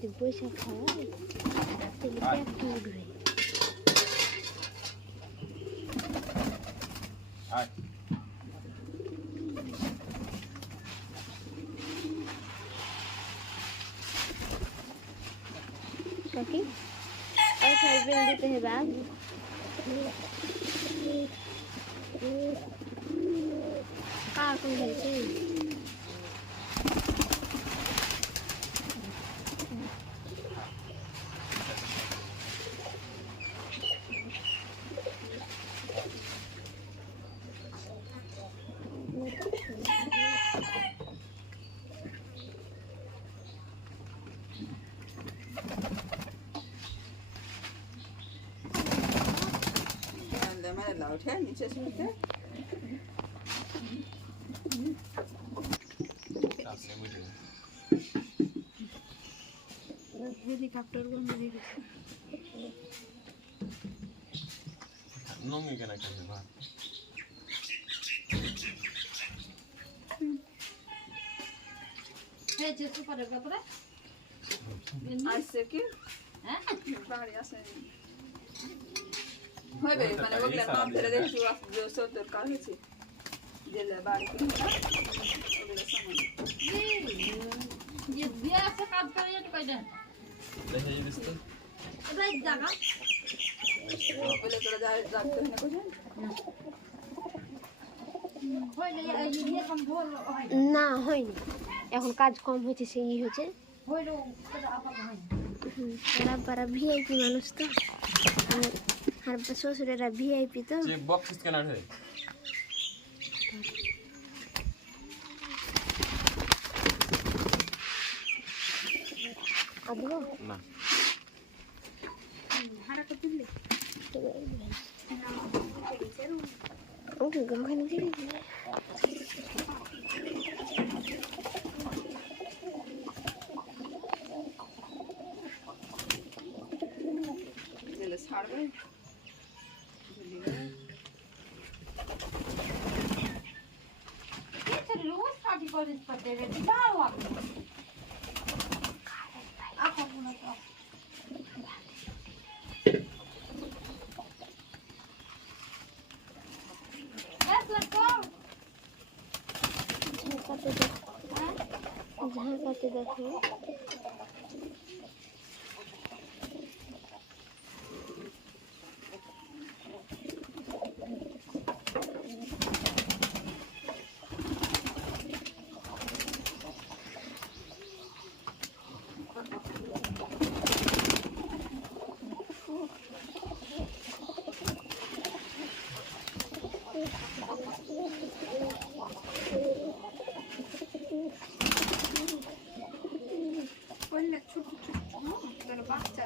যদি বসে খাওয়াই তাহলে একটু উঠবে। কাকি और साइड में देते हैं बैग कहाँ कौन है मैंने लाउट है नीचे सुनते हेलीकॉप्टर को मिली नोंगे क्या ना करते बात है जैसे पर पता है आज से क्यों हैं बाहर आ से হবে মানে ওগুলা নাম ধরে দেখি যে সত্তর কাল হয়েছে জেলে বাড়ি করে ওগুলা সামান ये दिया से काम करे तो कह दे देखिए ये बिस्तर राइट जागा বলে তোরা যা রাখতে হয় না কোথায় হইলে এই দিয়ে কম ভোর হয় না হয়নি এখন কাজ কম হয়েছে সেই হয়েছে হইলো এটা আপা হয় এরা পারা ভিআইপি মানুষ তো আর শ্বশুরেরা ভিআইপি তো ये बॉक्स किसका नाम है আদো ना হারা কত দিলে ওকে গঙ্গানি দিলে জেলে ছাড়বে ये रोज शादी करे पड़ते रे दाव आपा बोला तो बस लगो जहाँ करते देखो ছোট ছোট বাচ্চা